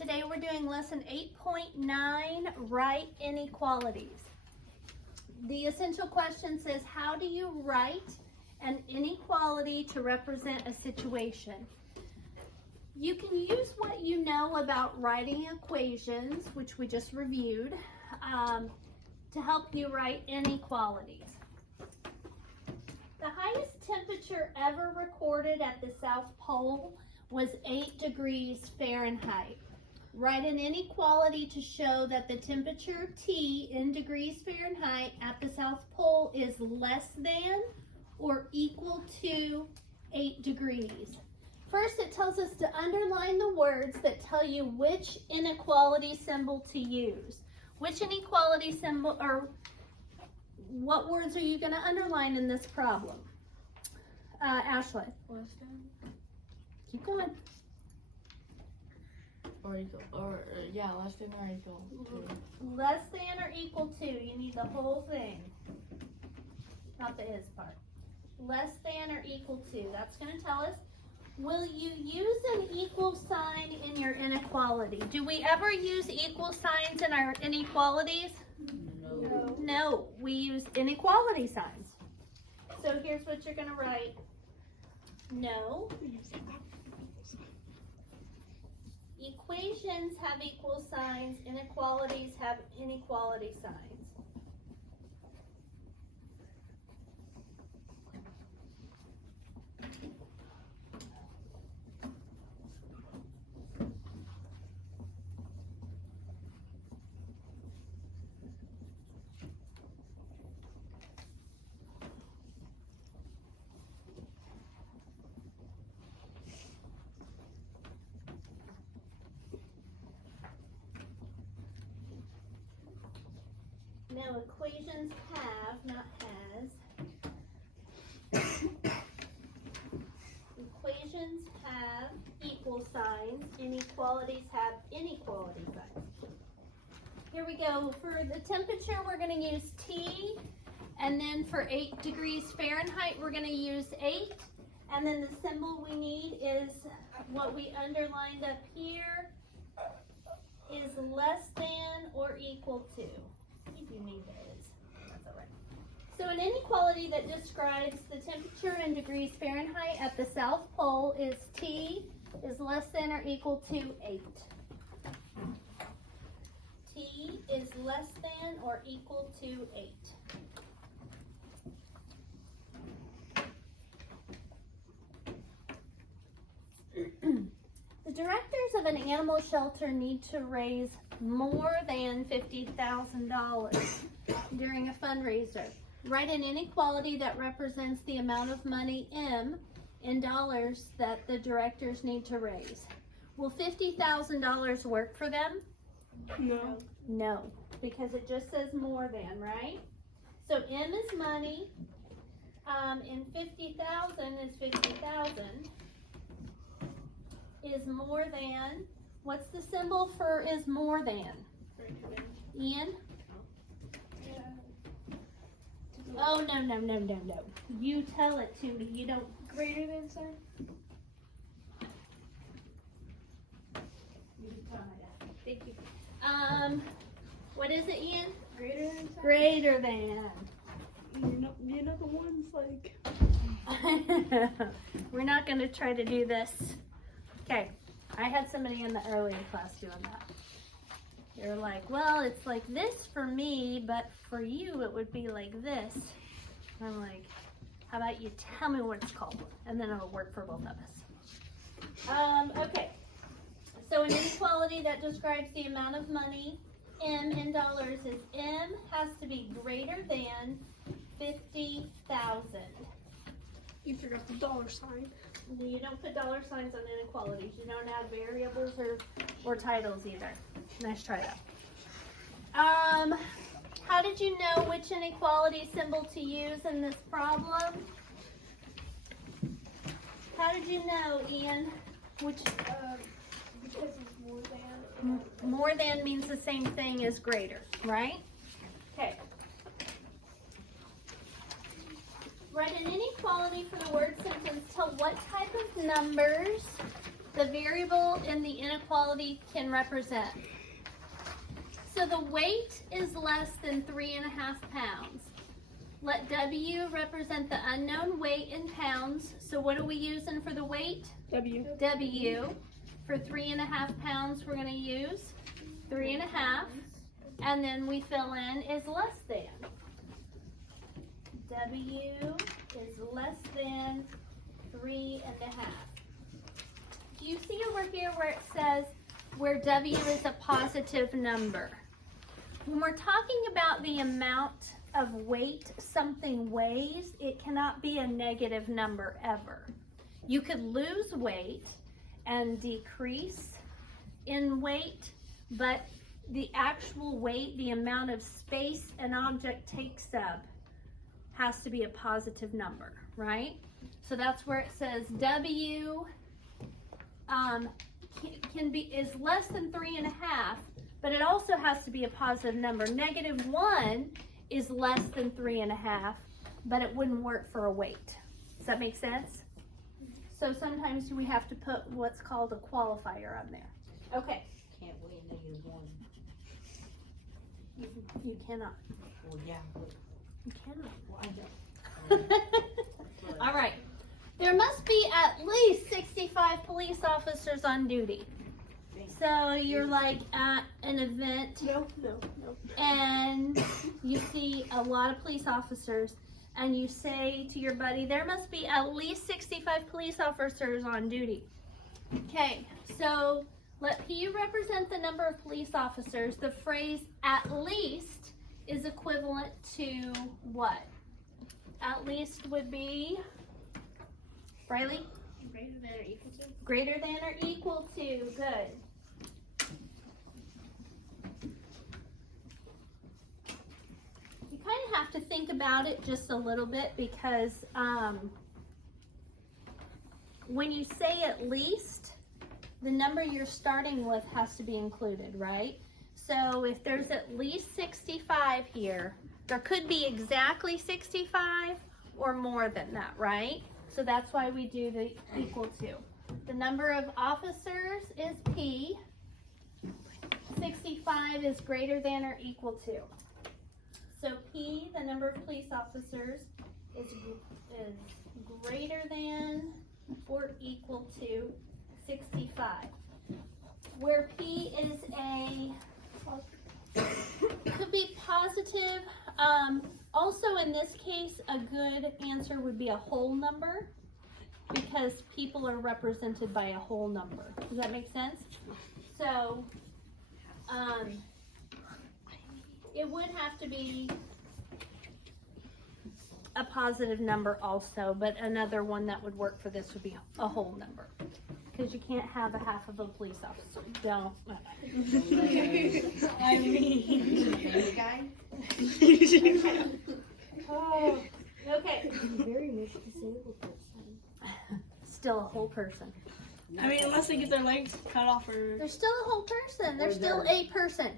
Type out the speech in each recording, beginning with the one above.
Today we're doing lesson 8.9, Write Inequalities. The essential question says, how do you write an inequality to represent a situation? You can use what you know about writing equations, which we just reviewed, to help you write inequalities. The highest temperature ever recorded at the South Pole was 8 degrees Fahrenheit. Write an inequality to show that the temperature T in degrees Fahrenheit at the South Pole is less than or equal to 8 degrees. First, it tells us to underline the words that tell you which inequality symbol to use. Which inequality symbol, or what words are you going to underline in this problem? Ashley. Less than Keep going. or equal, less than or equal to. Less than or equal to. You need the whole thing, not the is part. Less than or equal to. That's going to tell us. Will you use an equal sign in your inequality? Do we ever use equal signs in our inequalities? No. No, we use inequality signs. So here's what you're going to write. No. Equations have equal signs. Inequalities have inequality signs. Now equations have, not has. Equations have equal signs. Inequalities have inequality signs. Here we go. For the temperature, we're going to use T. And then for 8 degrees Fahrenheit, we're going to use 8. And then the symbol we need is what we underlined up here, is less than or equal to. You need those. That's all right. So an inequality that describes the temperature in degrees Fahrenheit at the South Pole is T is less than or equal to 8. T is less than or equal to 8. The directors of an animal shelter need to raise more than $50,000 during a fundraiser. Write an inequality that represents the amount of money M in dollars that the directors need to raise. Will $50,000 work for them? No. No, because it just says more than, right? So M is money, and 50,000 is 50,000. Is more than, what's the symbol for is more than? Ian? Oh, no. You tell it to me. You don't. Greater than sign? Thank you. What is it, Ian? Greater than sign? Greater than. You know the ones like. We're not going to try to do this. Okay, I had somebody in the earlier class doing that. They're like, well, it's like this for me, but for you it would be like this. And I'm like, how about you tell me what it's called? And then it'll work for both of us. Okay, so an inequality that describes the amount of money, M in dollars, is M has to be greater than 50,000. You forgot the dollar sign. You don't put dollar signs on inequalities. You don't add variables or titles either. Nice try though. How did you know which inequality symbol to use in this problem? How did you know, Ian? Which Because it's more than. more than means the same thing as greater, right? Okay. Write an inequality for the word sentence. Tell what type of numbers the variable in the inequality can represent. So the weight is less than 3.5 pounds. Let W represent the unknown weight in pounds. So what are we using for the weight? W. W. For 3.5 pounds, we're going to use 3.5. And then we fill in is less than. W is less than 3.5. Do you see over here where it says where W is a positive number? When we're talking about the amount of weight something weighs, it cannot be a negative number ever. You could lose weight and decrease in weight, but the actual weight, the amount of space an object takes up, has to be a positive number, right? So that's where it says W is less than 3.5, but it also has to be a positive number. -1 is less than 3.5, but it wouldn't work for a weight. Does that make sense? So sometimes we have to put what's called a qualifier on there. Okay. Can't weigh -1. You cannot. Well, yeah. You cannot. Well, I don't. All right. There must be at least 65 police officers on duty. So you're like at an event No. and you see a lot of police officers and you say to your buddy, there must be at least 65 police officers on duty. Okay, so let P represent the number of police officers. The phrase at least is equivalent to what? At least would be, Riley? Greater than or equal to? Greater than or equal to, good. You kind of have to think about it just a little bit because when you say at least, the number you're starting with has to be included, right? So if there's at least 65 here, there could be exactly 65 or more than that, right? So that's why we do the equal to. The number of officers is P. 65 is greater than or equal to. So P, the number of police officers, is greater than or equal to 65. Where P is could be positive. Also in this case, a good answer would be a whole number because people are represented by a whole number. Does that make sense? So, it would have to be a positive number also, but another one that would work for this would be a whole number. Because you can't have a half of a police officer. Don't. I mean. Guy? Oh, okay. Very much disabled person. Still a whole person. I mean, unless they get their legs cut off or. They're still a whole person. They're still a person.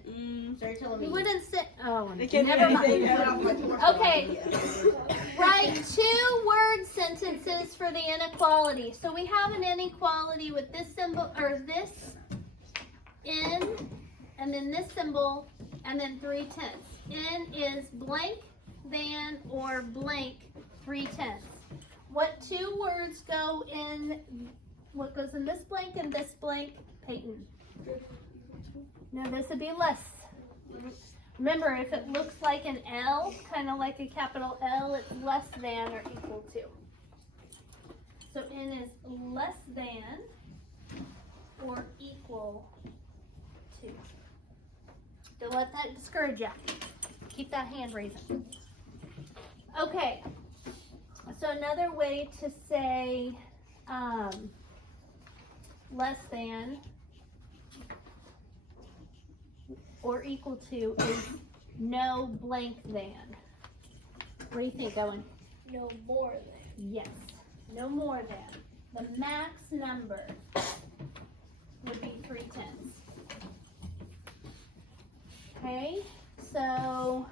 So you're telling me You wouldn't sit. Oh, They can't do never anything. mind. Okay. Write 2-word sentences for the inequality. So we have an inequality with this symbol, or this in, and then this symbol, and then 3/10. In is blank, than, or blank 3/10. What 2 words go in? What goes in this blank and this blank, Peyton? No, this would be less. Remember, if it looks like an L, kind of like a capital L, it's less than or equal to. So N is less than or equal to. Don't let that discourage you. Keep that hand raising. Okay, so another way to say less than or equal to is no blank than. What do you think, Owen? No more than. Yes, no more than. The max number would be 3/10. Okay, so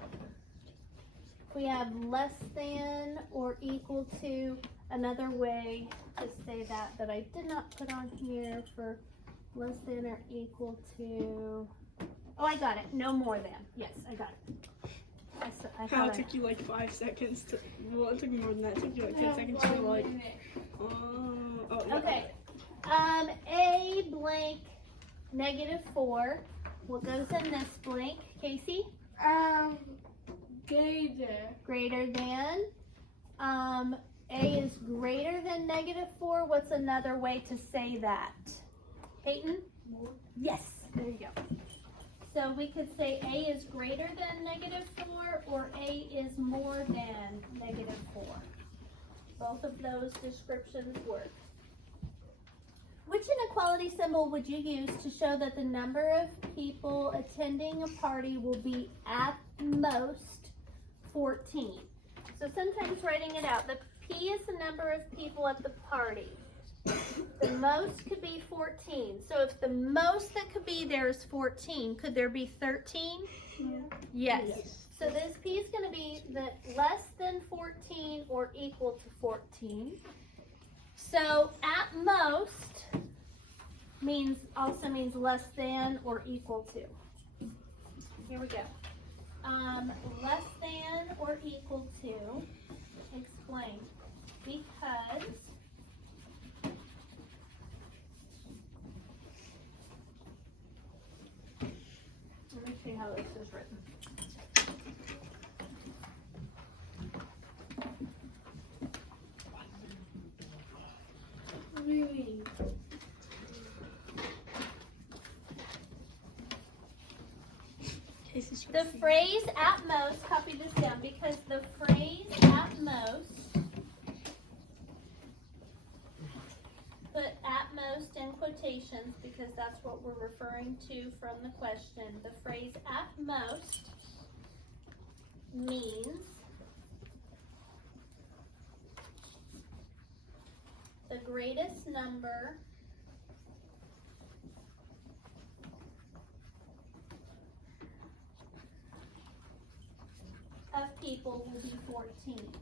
we have less than or equal to. Another way to say that I did not put on here for less than or equal to. Oh, I got it. No more than. Yes, I got it. I How thought it took you like 5 seconds to. Well, it took me more than that. It took you like 10 seconds to like. Yeah. Okay. A blank -4. What goes in this blank, Casey? Greater than. A is greater than -4. What's another way to say that? Peyton? More. Yes. There you go. So we could say A is greater than -4 or A is more than -4. Both of those descriptions work. Which inequality symbol would you use to show that the number of people attending a party will be at most 14? So sometimes writing it out, the P is the number of people at the party. The most could be 14. So if the most that could be there is 14, could there be 13? Yeah. Yes. So this P is going to be the less than 14 or equal to 14. So at most also means less than or equal to. Here we go. Less than or equal to. Explain. Because let me see how this is written. What do you mean? The phrase at most, copy this down, because the phrase at most, put at most in quotations because that's what we're referring to from the question. The phrase at most means the greatest number of people will be 14.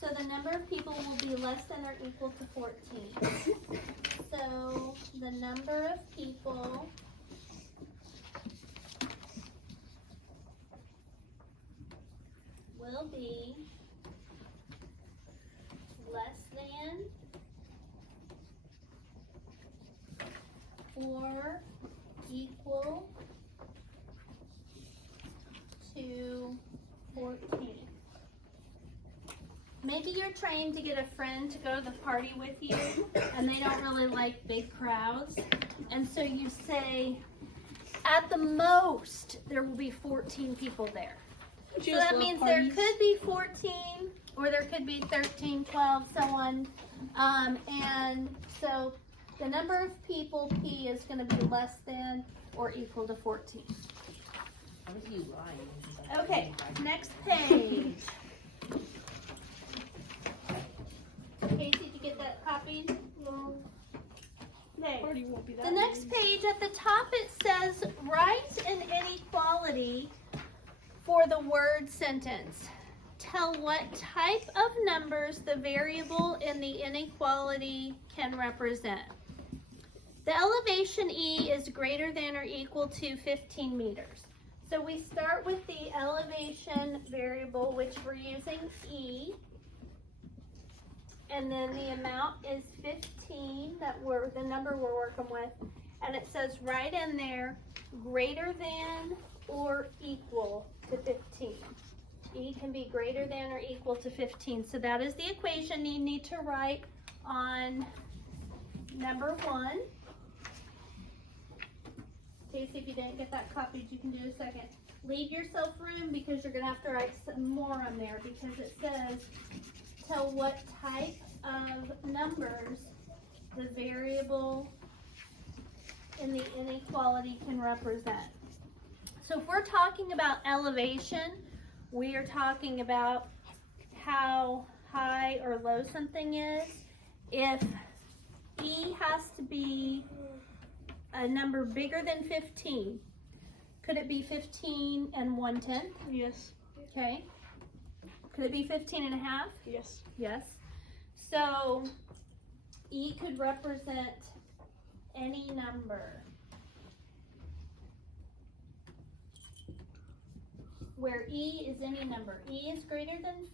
So the number of people will be less than or equal to 14. So the number of people will be less than or equal to 14. Maybe you're trying to get a friend to go to the party with you and they don't really like big crowds. And so you say, at the most, there will be 14 people there. So that means there could be 14 or there could be 13, 12, so on. And so the number of people, P, is going to be less than or equal to 14. Okay, next page. Casey, did you get that copied? No. Okay. Party won't be that The next page at the top it says write an inequality for the word sentence. Tell what type of numbers the variable in the inequality can represent. The elevation E is greater than or equal to 15 meters. So we start with the elevation variable, which we're using E. And then the amount is 15, the number we're working with. And it says right in there, greater than or equal to 15. E can be greater than or equal to 15. So that is the equation you need to write on number 1. Casey, if you didn't get that copied, you can do a second. Leave yourself room because you're going to have to write some more on there because it says tell what type of numbers the variable in the inequality can represent. So if we're talking about elevation, we are talking about how high or low something is. If E has to be a number bigger than 15. Could it be 15 and 1/10? Yes. Okay. Could it be 15 and a half? Yes. Yes. So E could represent any number where E is any number. E is greater than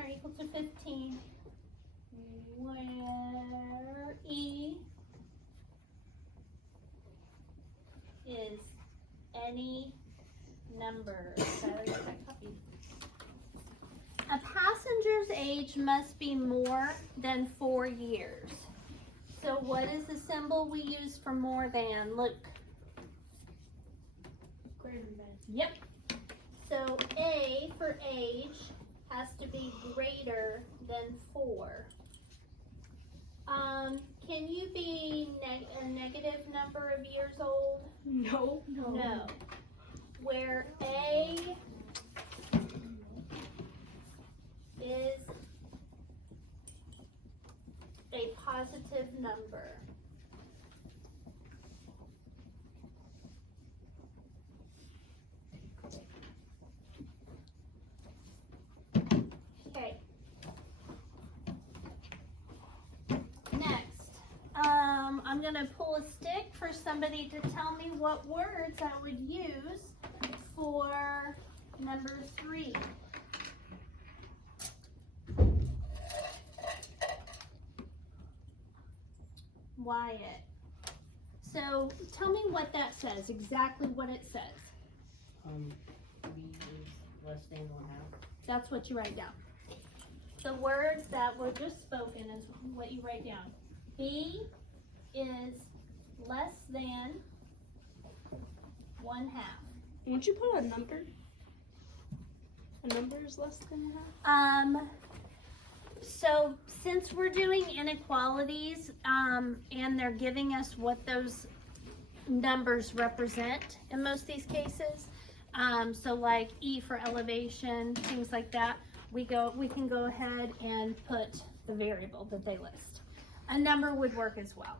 or equal to 15, where E is any number. A passenger's age must be more than 4 years. So what is the symbol we use for more than? Look. Greater than. Yep. So A for age has to be greater than 4. Can you be a negative number of years old? No. No. Where A is a positive number. Okay. Next, I'm gonna pull a stick for somebody to tell me what words I would use for number 3. Wyatt. So tell me what that says, exactly what it says. B is less than 1/2. That's what you write down. The words that were just spoken is what you write down. B is less than 1/2. Won't you put a number? A number is less than that? So since we're doing inequalities, and they're giving us what those numbers represent in most of these cases, so like E for elevation, things like that, we can go ahead and put the variable that they list. A number would work as well.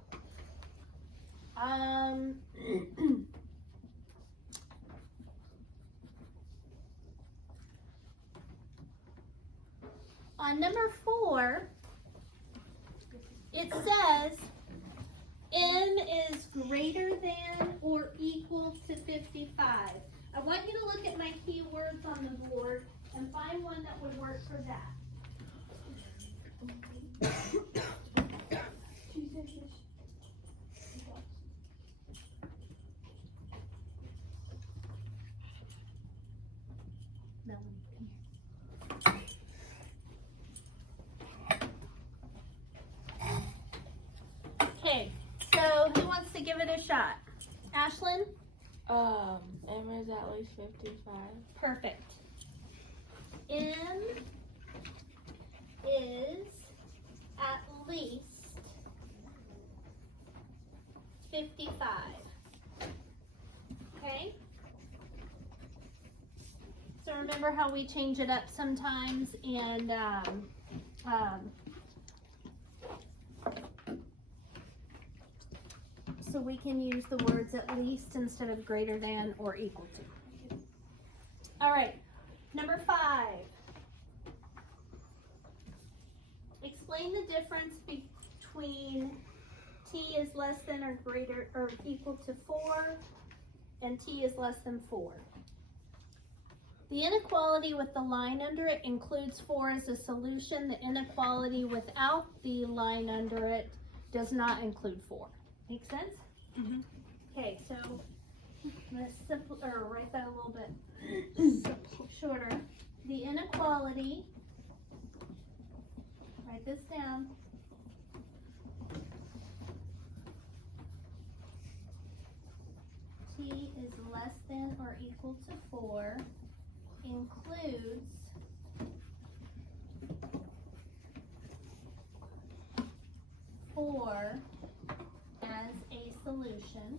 On number 4, it says M is greater than or equal to 55. I want you to look at my keywords on the board and find one that would work for that. Melanie, come here. Okay, so who wants to give it a shot? Ashlyn? M is at least 55. Perfect. M is at least 55. Okay? So remember how we change it up sometimes and so we can use the words at least instead of greater than or equal to. All right, number 5. Explain the difference between T is less than or greater or equal to 4 and T is less than 4. The inequality with the line under it includes 4 as a solution. The inequality without the line under it does not include 4. Make sense? Mm-hmm. Okay, so let's write that a little bit shorter. The inequality, write this down. T is less than or equal to 4 includes 4 as a solution.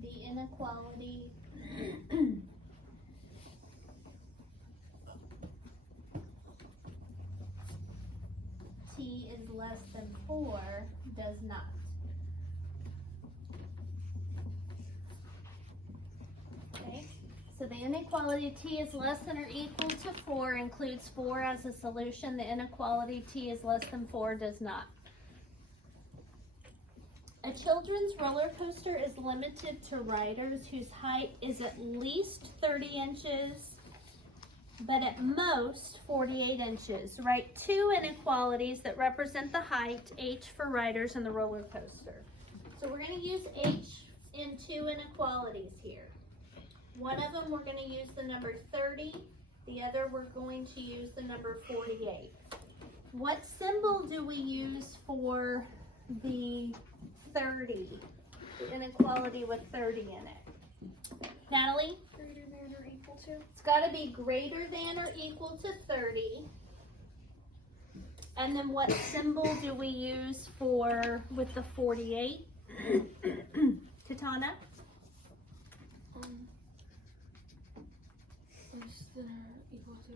The inequality 4 does not. Okay, so the inequality t is less than or equal to 4 includes 4 as a solution. The inequality t is less than 4 does not. A children's roller coaster is limited to riders whose height is at least 30 inches, but at most 48 inches. Write 2 inequalities that represent the height, h for riders in the roller coaster. So we're going to use h in 2 inequalities here. One of them we're going to use the number 30, the other we're going to use the number 48. What symbol do we use for the 30, the inequality with 30 in it? Natalie? Greater than or equal to? It's got to be greater than or equal to 30. And then what symbol do we use for with the 48? Katana? Less than or equal to.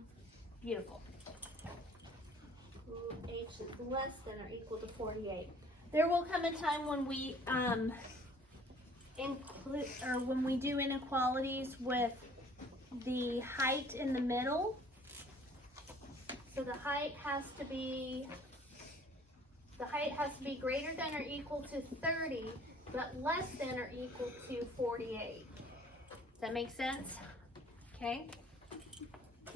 Beautiful. H is less than or equal to 48. There will come a time when we include, or when we do inequalities with the height in the middle. So the height has to be greater than or equal to 30, but less than or equal to 48. Does that make sense? Okay.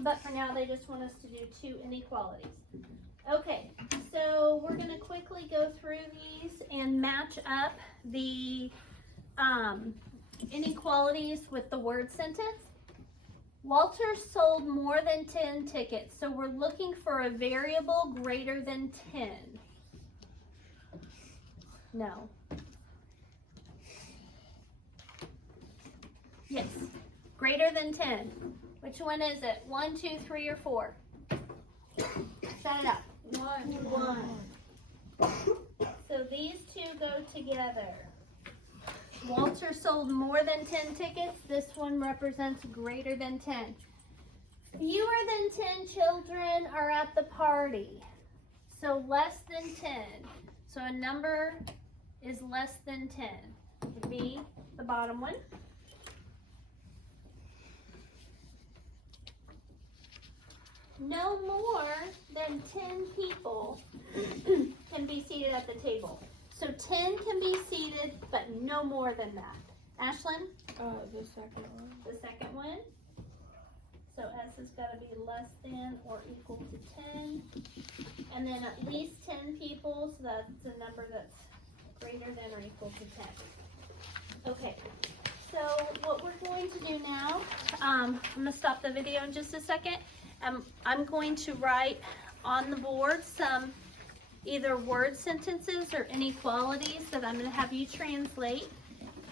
But for now, they just want us to do 2 inequalities. Okay, so we're going to quickly go through these and match up the inequalities with the word sentence. Walter sold more than 10 tickets, so we're looking for a variable greater than 10. No. Yes, greater than 10. Which one is it? 1, 2, 3, or 4? Set it up. 1. So these 2 go together. Walter sold more than 10 tickets. This one represents greater than 10. Fewer than 10 children are at the party. So less than 10. So a number is less than 10. Would be the bottom one. No more than 10 people can be seated at the table. So 10 can be seated, but no more than that. Ashlyn? The second one. The second one. So S has got to be less than or equal to 10. And then at least 10 people, so that's a number that's greater than or equal to 10. Okay, so what we're going to do now, I'm going to stop the video in just a second. I'm going to write on the board some either word sentences or inequalities that I'm going to have you translate,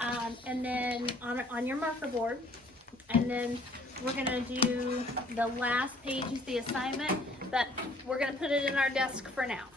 and then on your marker board. And then we're going to do the last page is the assignment, but we're going to put it in our desk for now.